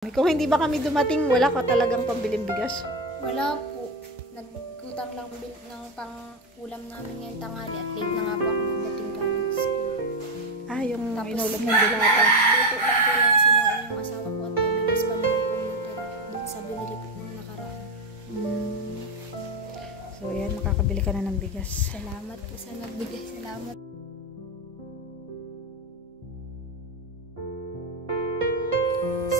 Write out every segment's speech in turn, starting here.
Kung hindi ba kami dumating, wala ka talagang pambiling bigas? Wala po. Nagutang lang ng pang-ulam namin ngayong tanghali at late na nga po ako nagdating galing sa school. Ah, yung inulam ng dilata. Luto lang po lang sinain yung asawa ko at may bigas pa naman po natira dun sa binili po ng nakaraan. So, yan, makakabili ka na ng bigas. Salamat po sa nagbigay. Salamat.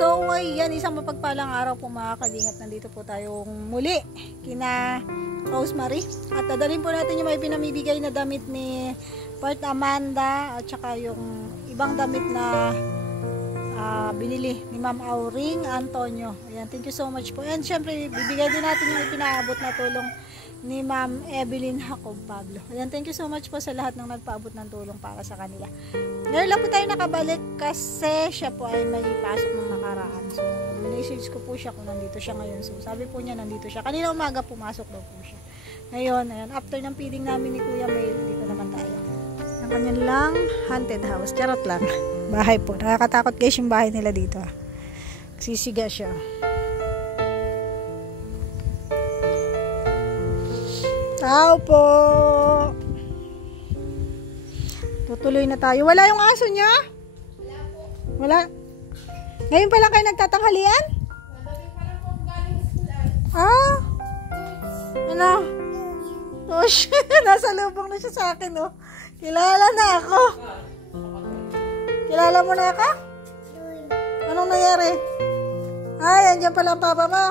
So, ayan, isang mapagpalang araw po mga kalingap. Nandito po tayong muli kina Rosemary. At dadalhin po natin yung may pinamibigay na damit ni Part Amanda at saka yung ibang damit na binili ni Ma'am Auring Antonio. Ayan, thank you so much po. And syempre, bibigay din natin yung ipinaabot na tulong ni Ma'am Evelyn Jacob Pablo. Ayan, thank you so much po sa lahat ng nagpaabot ng tulong para sa kanila. Ngayon lang po tayo nakabalik kasi siya po ay may pasok ng nakaraan. So, message ko po siya kung nandito siya ngayon. So, sabi po niya nandito siya. Kanina umaga pumasok daw po siya. Ngayon, ayan, after ng feeding namin ni Kuya Mail, dito naman tayo. Ang kanyan lang haunted house. Charot lang. Bahay po. Nakakatakot guys yung bahay nila dito. Sisiga siya. Tao po. Tutuloy na tayo. Wala yung aso niya? Wala po. Wala. Ngayon pa lang kayo nagtatanghalian? Nadating pa lang po galing school. Ah? Ano? Oh, shit. Nasa lubong na siya sa akin, oh. Kilala na ako. Kilala mo na ako? Anong nangyari? Ay, andyan pala ang papa mo.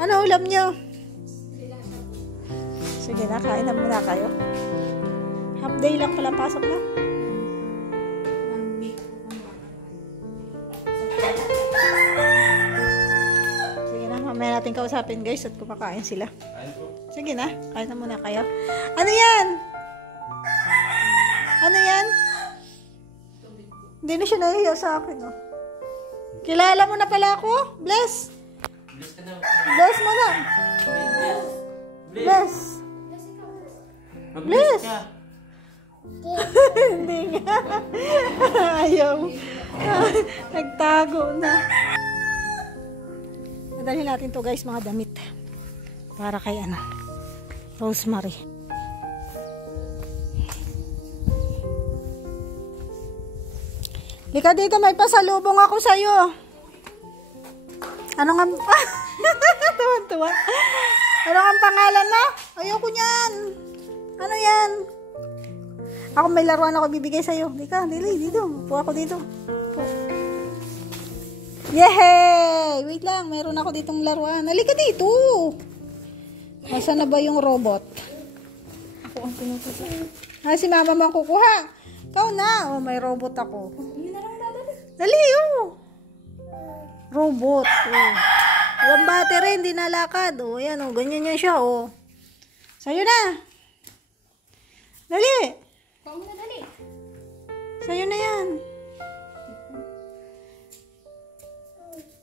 Ano ulam niyo? Sige na, kain na muna kayo. Half day lang pala pasok na. Sige na, mamaya natin kausapin guys at kumakain sila. Sige na, kain na muna kayo. Ano yan? Ano yan? Hindi na siya nahihiya sa akin. Oh. Kilala mo na pala ako? Bless! Bless mo na! Bless! Bless! Hindi nga. Ayaw. Nagtago na. Nadalhin natin to guys, mga damit. Para kay ano, Rosemary. Lika dito, may pasalubong ako sa'yo. Ano nga? Tuwan-tuwa. Ano ang pangalan mo? Ayoko niyan. Ano yan? Ako may laruan ako bibigay sa'yo. Lika, dili, dito. Upo ako dito. Upo. Yehey! Wait lang, meron ako ditong laruan. Halika dito. Masa na ba yung robot? Ako ang pinutusa. Ah, si mama mo ang kukuha. Ikaw na. Oh, may robot ako. Yun na lang dadali. Dali, oh. Robot, oh. Walang battery, hindi nalakad. Oh, ayan, oh. Ganyan yan siya, oh. Sa'yo na. Dali. Ikaw mo na dali. Sa'yo na yan.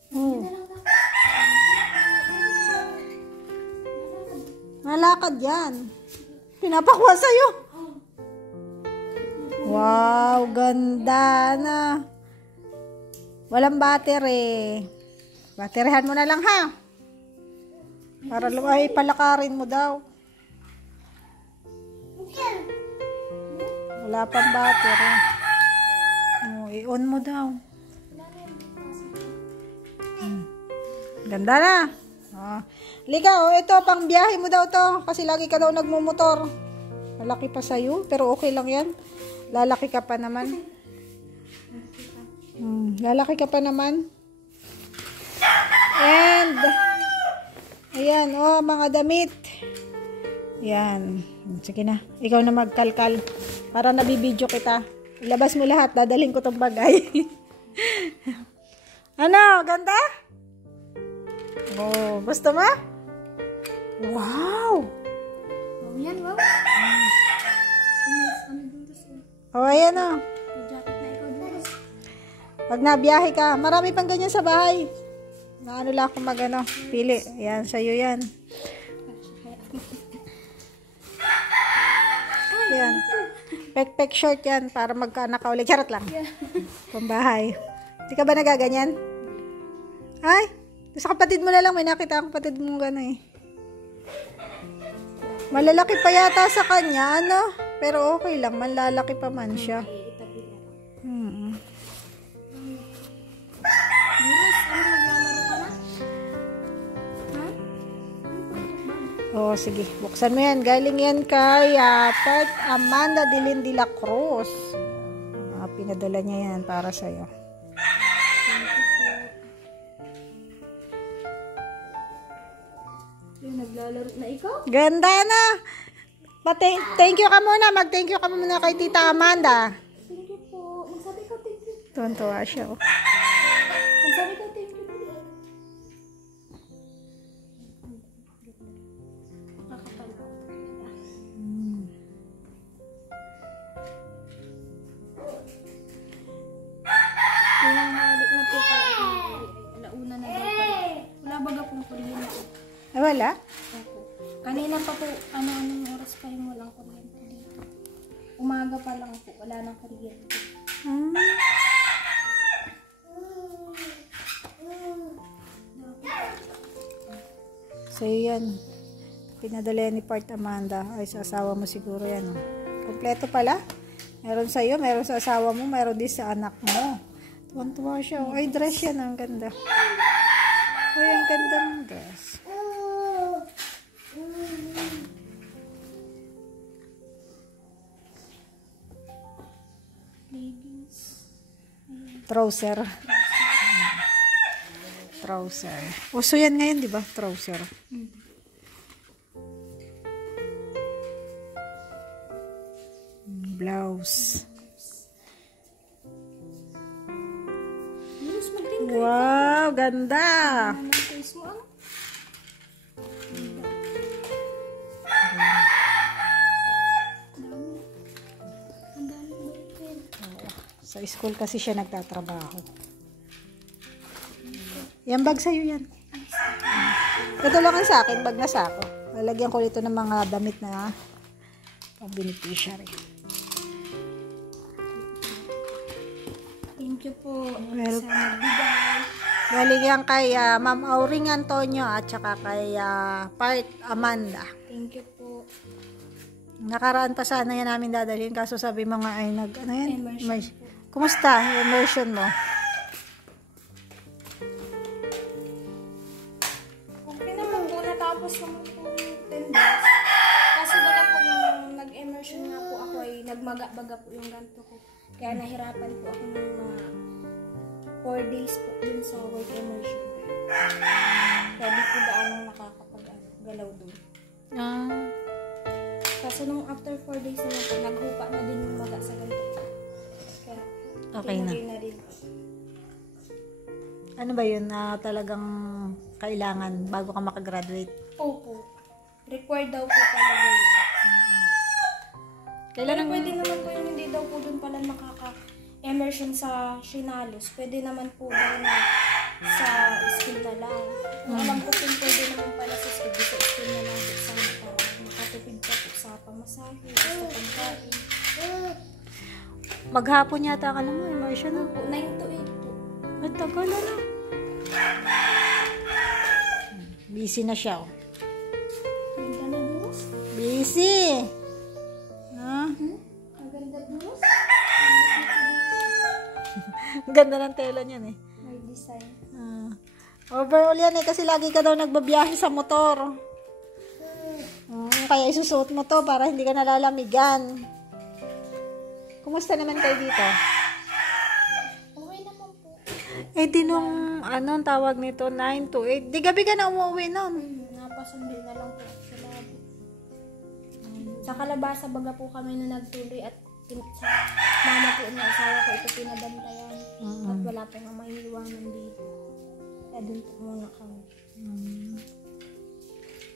Oh. Nalakad yan. Pinapakuha sa'yo. Wow, ganda na. Walang battery. Bateryahan mo na lang ha. Para ay palakarin mo daw. Wala pang battery. Oh, i-on mo daw. Ganda na. Oh. Liga, oh, ito pang biyahe mo daw to kasi lagi ka daw nagmumotor. Malaki pa sa'yo, pero okay lang yan. Lalaki ka pa naman. Lalaki ka pa naman. And, ayan, oh, mga damit. Ayan. Sige na. Ikaw na magkalkal. Para nabibidyo kita. Ilabas mo lahat. Dadalhin ko tong bagay. Ano? Ganda? Oh, gusto mo? Wow! Oh, yan, wow. Oh, ayan o. May jacket na ikaw dito. Pag nabiyahe ka, marami pang ganyan sa bahay. Na ano lang akong magano, pili. Ayan, sa'yo yan. Ayan. Pek-pek short yan para magkaanak ka ulit. Charot lang. Pambahay. Hindi ka ba nagaganyan? Ay, sa kapatid mo na lang. May nakita ang kapatid mo gano'n eh. Malalaki pa yata sa kanya, ano? Pero okay lang, malalaki pa man siya. Itabi na lang. Hmm. Virus, ano naglalaro ka na? Ha? Oh, sige. Buksan mo yan. Galing yan kay Part Amanda Dilin de la Cruz. Pinadala niya yan para sa'yo. Yung naglalaro na ikaw? Ganda na! Thank you ka muna. Mag-thank you ka muna kay Tita Amanda. Thank you po. Magsabi ka thank you. Tuwan-tuwa siya. Oh. Magsabi ka thank you. Nakakatawa. Pinanghalik na po kayo. Alauna na daw pala. Wala baga pong kuryente. Ay, wala? Opo. Kanina pa po, anong oras pa rin walang kuryente dito. Umaga pa lang po, wala nang kuryente. Hmm. So, yan. Pinadala yan ni Part Amanda. Ay, sa asawa mo siguro yan. Oh. Kompleto pala. Meron sa'yo, meron sa asawa mo, meron din sa anak mo. Tuwan-tuwa siya. Oh. Ay, dress yan. Ang ganda. Ay, ang ganda ng dress. Leggings. Trouser. Trouser. Uso yan ngayon, di ba? Trouser. Blouse. Yes, mag-thank Wow, ganda. you ng face mo. Ano? Ang dami ballpen. Sa school kasi siya nagtatrabaho. Yan bag sa'yo yan. Ito lang ang sa akin, bag na sa ako. Lalagyan ko dito ng mga damit na pang beneficiary. Thank you po. Well, Sa nagbigay. galing yan kay Ma'am Auring Antonio at saka kay Part Amanda. Thank you po. Nakaraan pa sana yan namin dadalhin kaso sabi mga ay ano yan? Immersion Kumusta yung immersion mo? Okay naman po, natapos naman po yung 10 days. Kaso wala po nung nag-immersion nga po ako ay nagmaga-baga po yung ganto ko. Kaya nahirapan po ako ng mga 4 days po dun sa work immersion. Kaya di po gaano nakakapag-galaw dun. Kaso nung after 4 days naman po, naghupa na din yung maga sa ganto ko. Kaya Okay na. tinagay na rin po. Ano ba yun talagang kailangan bago ka makagraduate? Opo. Required daw po talaga yun. Pero pwede naman po yung hindi daw po dun pala makaka-immersion sa Shinalos. Pwede naman po daw na sa school na lang. Ang alam ko po pwede naman pala sa school. Sa school na lang po sana para makatipid pa po sa pamasahe, sa pagkain. Maghapon yata ka naman, immersion na. Po, 9 to 8 po. Ang tagal na. Busy na siya. Oh. Ganda na Diyos. Busy! Ha? Ang ganda Diyos. Ang ganda ng tela niyan eh. May design. Overall yan eh, kasi lagi ka daw nagbabiyahe sa motor. Kaya isusuot mo to para hindi ka nalalamigan. Kumusta naman kayo dito? Okay naman po. Eh di nung, anong tawag nito, 9 to 8. Di gabi ka na umuwi nun. Napasundi na lang po sa labo. Sa Kalabasa baga po kami na nagtuloy at sa mama po ng asawa ko ito pinabantayan. At wala po nga maiiwanan dito. Kaya dun po muna kami.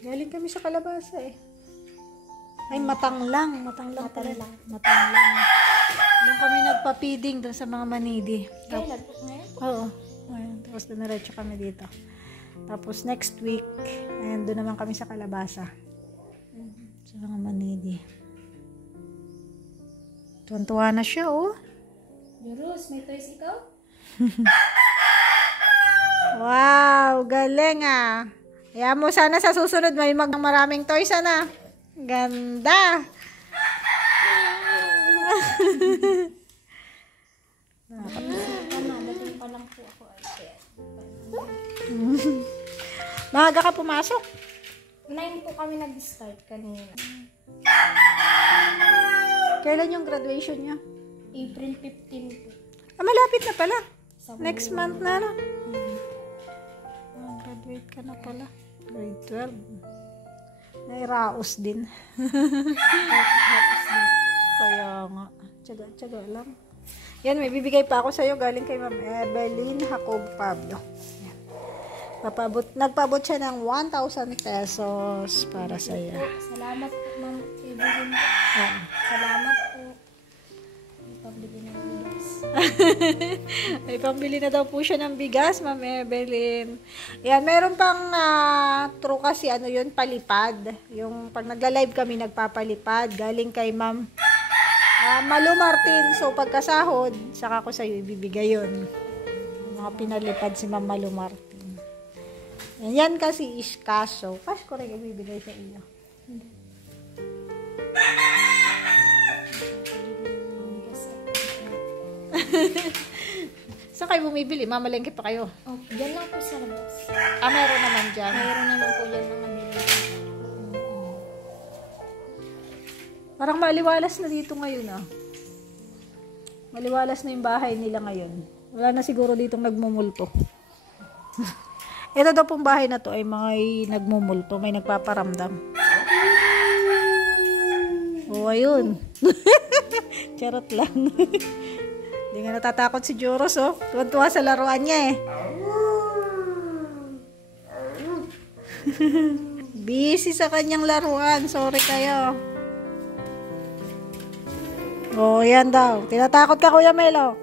Galing kami sa Kalabasa eh. Ay, Matanglang. Matanglang pala. Matanglang. Matanglang. Doon kami nagpa-feeding doon sa mga manidi. Kailan po ngayon? Oo. Ayun. Tapos dumiretso kami dito. Tapos next week, ayan, doon naman kami sa Kalabasa. Sa mga manidi. Tuwan-tuwa na siya, oh. Joros, may toys ikaw? Wow! galing ah. Kaya mo sana sa susunod may maraming toys na. Ganda. Dating pa lang po ako ay kaya. Maaga ka pumasok. 9 po kami nag-start kanina. Kailan yung graduation niya? April 15 po. Ah, malapit na pala. Sa Next month na, no? Graduate ka na pala. Grade 12. Nairaos din. Kaya nga. Tsaga lang. Yan, may bibigay pa ako sa'yo. Galing kay Ma'am Evelyn Jacob Pablo. Yan. Nagpabot siya ng 1,000 pesos para sa'yo. Salamat po, Ma'am Evelyn. Salamat po. Pambili ng bigas. May pambili na daw po siya ng bigas, Ma'am Evelyn. Yan, meron pang true kasi ano yun, palipad. Yung pag nagla-live kami, nagpapalipad. Galing kay Ma'am Malu Martin. So, pagkasahod, saka ko sa'yo ibibigay yun. Mga pinalipad si Ma'am Malu Martin. Yan kasi is kaso. Cash ko rin ibibigay sa iyo. Saan kayo bumibili? Mamalengke pa kayo? Oh, dyan lang po sa labas. Meron naman dyan. Mayroon naman po dyan mga nabili. Parang maliwalas na dito ngayon Maliwalas na yung bahay nila ngayon. Wala na siguro ditong nagmumulto. Ito daw pong bahay na to ay mga nagmumulto. May nagpaparamdam. Oh, ayun. Charot lang. Hindi nga natatakot si Joros, oh. Tuwan-tuwa sa laruan niya, eh. Busy sa kanyang laruan. Sorry kayo. Oh, yan daw. Tinatakot ka, Kuya Melo.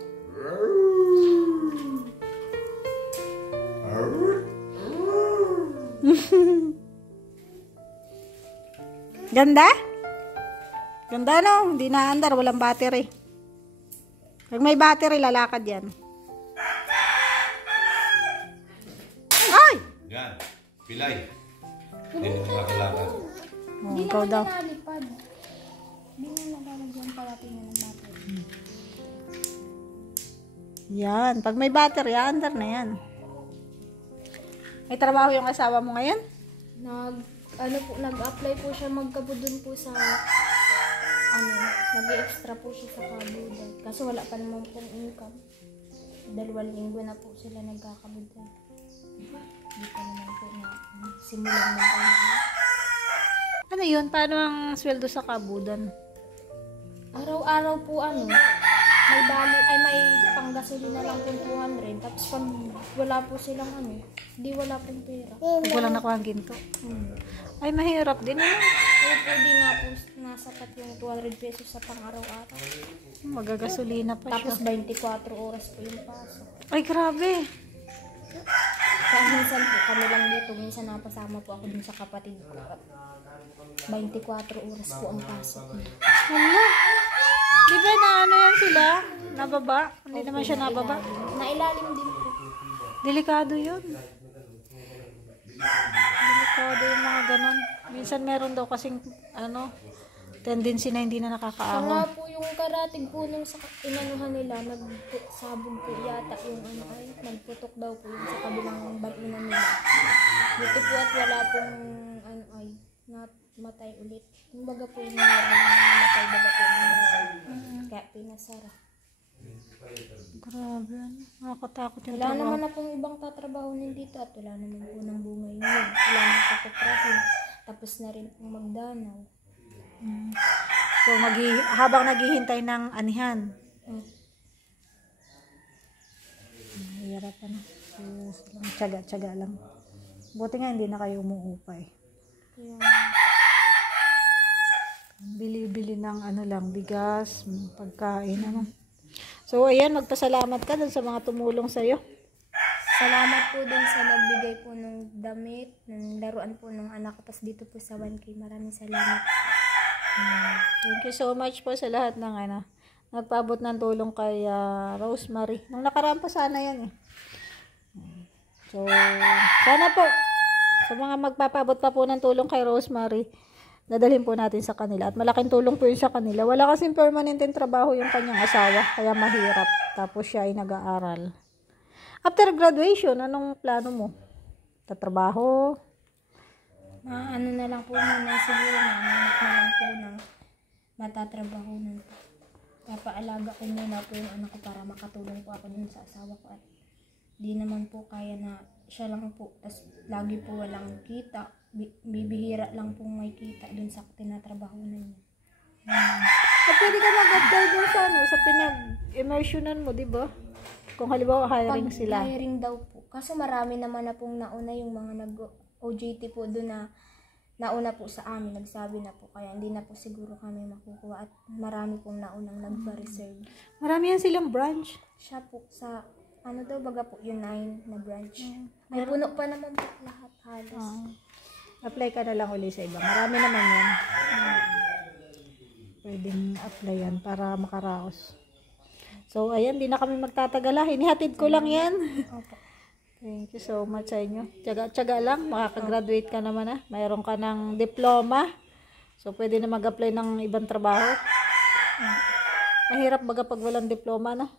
Ganda? Ganda, no? Hindi na andar. Walang battery. Pag may battery, lalakad yan. Ay! Yan. Pilay. Hindi na nakakalakad. Oh, ikaw daw. Nalipad. Hindi na nakalagyan pala tingnan ng battery. Yan. Pag may battery, andar na yan. May trabaho yung asawa mo ngayon? Nag-apply po siya magkabudon po sa nag-extra po siya sa kabudan. Kasi wala pa naman pong income. 2 linggo na po sila nagkakabudan. Hindi pa naman po na simulan ng Ano yun? Paano ang sweldo sa kabudan? araw-araw po may panggasolina lang po 200. Tapos pag wala po silang hindi wala pong pera. Pag walang nakuha ang ginto. Ay, mahirap din. Kaya pwede nga po nasapat yung 200 pesos sa pang-araw-araw. Magagasolina pa siya. Tapos 24 oras po yung pasok. Ay, grabe. Kaya minsan po kami lang dito. Minsan napasama po ako dun sa kapatid ko. 24 oras po ang pasok. Hala. Di ba na yan sila? Nababa? Hindi naman siya nababa. Nailalim din po. Delikado yun. Delikado yung mga ganon. Minsan meron daw kasing tendency na hindi na nakakaahon. Saka po yung karatig po nung sa inanuhan nila, nagsabog po yata yung nagputok daw po yung sa kabilang balinan nila. Dito po at wala pong matay ulit. Yung baga po yung namatay baga po yung kaya pinasara. Grabe, nakakatakot yung Wala trabaho. naman na pong ibang tatrabahonin dito at wala naman po ng bungay yun. Wala nang kakuprahin. Tapos na rin pong magdanaw. So, habang naghihintay ng anihan. Mahirap na. Tiyaga lang. Buti nga hindi na kayo umuupay. Kaya, Bili-bili ng bigas, pagkain, So, ayan, magpasalamat ka dun sa mga tumulong sa'yo. salamat po din sa nagbigay po ng damit, ng laruan po ng anak ko. Tapos dito po sa 1K. Maraming salamat. Thank you so much po sa lahat ng nagpaabot ng tulong kay Rosemary. Nung nakaraan pa sana yan So, sana po, sa mga magpapabot pa po ng tulong kay Rosemary, dadalhin po natin sa kanila. At malaking tulong po yun sa kanila. Wala kasing permanenteng trabaho yung kanyang asawa, kaya mahirap. Tapos siya ay nag-aaral. After graduation, anong plano mo? Tatrabaho? Ano na lang po muna siguro, mamanap na lang po ng matatrabahunan po. Papaalaga ko muna po yung anak ko para makatulong po ako dun sa asawa ko. At di naman po kaya na siya lang po. Tas lagi po walang kita. Bibihira lang po may kita dun sa tinatrabahunan niya. At pwede ka mag-apply dun sa, sa pinag-immersionan mo, di ba? Kung halimbawa hiring sila. Hiring daw po. Kaso marami naman na pong nauna yung mga nag-OJT po doon na nauna po sa amin. Nagsabi na po. Kaya hindi na po siguro kami makukuha. At marami pong naunang nagpa-reserve. Marami yan silang branch. Siya po sa, ano daw baga po, yung 9 na branch. May puno pa naman po lahat halos. Apply ka na lang uli sa iba. Marami naman yan. Pwedeng apply yan para makaraos. So, ayan, di na kami magtatagala. Hinihatid ko lang yan. Opo. Thank you so much sa inyo. Tiyaga lang. Makakagraduate ka naman na. Mayroon ka ng diploma. So, pwede na mag-apply ng ibang trabaho. Mahirap baga pag walang diploma, no?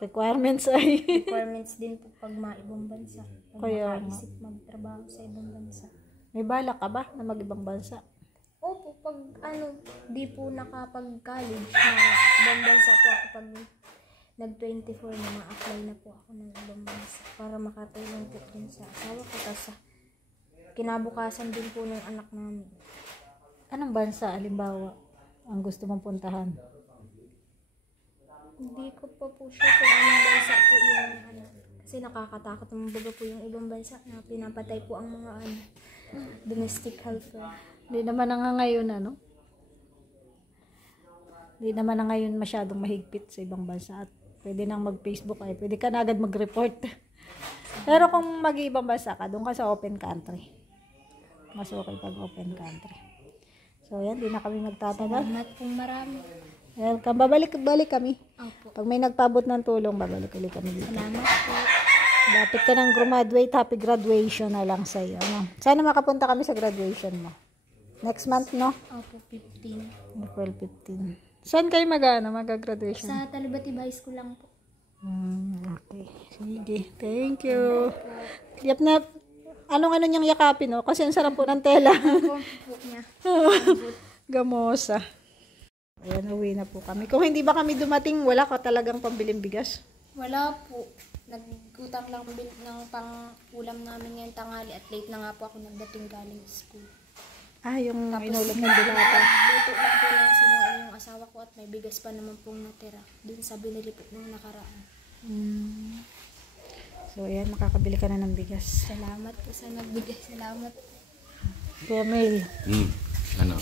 Requirements ay. Requirements din po pag maibang bansa. Pag Kaya makaisip magtrabaho sa ibang bansa. May balak ka ba na mag-ibang bansa? Opo, pag di po nakapag-college na ibang bansa po ako pag nag-24 na ma-apply na po ako ng ibang bansa para makatulong po din sa asawa ko tapos sa kinabukasan din po ng anak namin. Anong bansa, halimbawa, ang gusto mong puntahan? Hindi ko pa po sure kung anong bansa po yung kasi nakakatakot naman baga po yung ibang bansa na pinapatay po ang mga domestic helper. Hindi naman na nga ngayon, Hindi naman na ngayon masyadong mahigpit sa ibang bansa at pwede nang mag-Facebook ay pwede ka na agad mag-report. Pero kung mag-ibang bansa ka, doon ka sa open country. Mas okay pag open country. So, yan, di na kami magtatagal. Salamat po marami. Welcome. Babalik kami. Opo. Pag may nagpabot ng tulong, babalik ulit kami dito. Salamat po. Dapat ka ng graduate, happy graduation na lang sa'yo. Sana makapunta kami sa graduation mo. Next month, no? Opo, 15. April 15. Saan kayo mag-graduation? Sa Talibati High School lang po. Okay. Sige. Thank you. Yap na, anong niyang yakapin, no? Kasi ang sarap po ng tela. Po niya. Gamosa. Ayan, uwi na po kami. Kung hindi ba kami dumating, wala ka talagang pambiling bigas? Wala po. Nag-utang lang ng pang-ulam namin ngayong tanghali at late na nga po ako nagdating galing school. Yung inulog ng dilata. Luto lang po lang sinain yung asawa ko at may bigas pa naman pong natira. Dun sa binili po nung nakaraan. So, ayan, makakabili ka na ng bigas. Salamat po sa nagbigay. Salamat. Kuya Mel, Ano?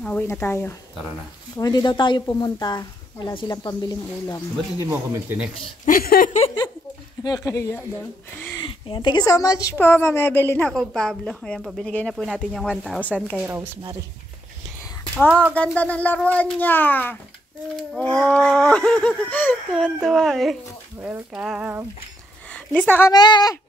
mauwi na tayo. Tara na. Kung hindi daw tayo pumunta, wala silang pambiling ulam. Ba't hindi mo ako tinext? Kaya daw. Ayan, thank you so much po, Ma'am Evelyn Jacob Pablo. Ayan po, binigay na po natin yung 1,000 kay Rosemary. Oh, ganda ng laruan niya. Oh, tuwan-tuwa eh. Welcome. Lista kami!